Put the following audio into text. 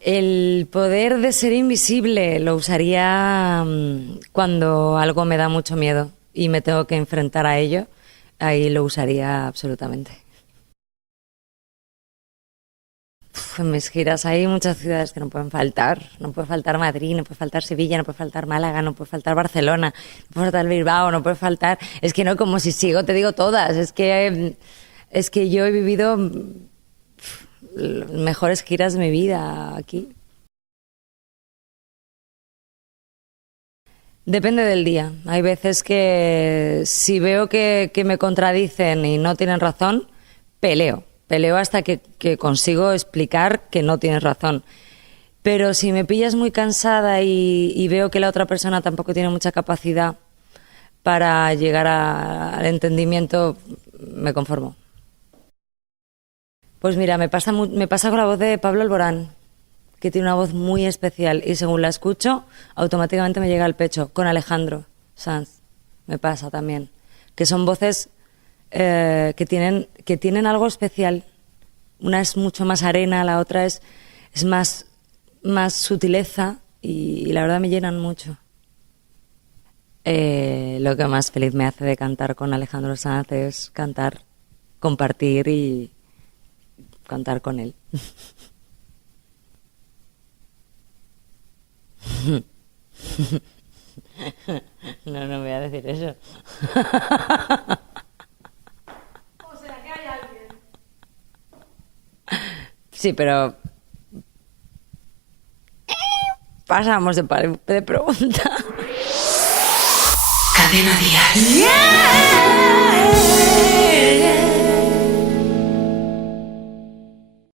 El poder de ser invisible lo usaría cuando algo me da mucho miedo y me tengo que enfrentar a ello. Ahí lo usaría absolutamente. En mis giras hay muchas ciudades que no pueden faltar. No puede faltar Madrid, no puede faltar Sevilla, no puede faltar Málaga, no puede faltar Barcelona, no puede faltar Bilbao, no puede faltar... Es que no, como si sigo, te digo todas. Es que yo he vivido mejores giras de mi vida aquí. Depende del día. Hay veces que si veo que me contradicen y no tienen razón, peleo. Peleo hasta que consigo explicar que no tienes razón. Pero si me pillas muy cansada y veo que la otra persona tampoco tiene mucha capacidad para llegar al entendimiento, me conformo. Pues mira, me pasa con la voz de Pablo Alborán, que tiene una voz muy especial y según la escucho, automáticamente me llega al pecho. Con Alejandro Sanz me pasa también, que son voces que tienen algo especial. Una es mucho más arena, la otra es más sutileza y la verdad me llenan mucho. Lo que más feliz me hace de cantar con Alejandro Sanz es cantar, compartir y cantar con él. No, no voy a decir eso. Sí, pero pasamos de pregunta. Cadena Díaz.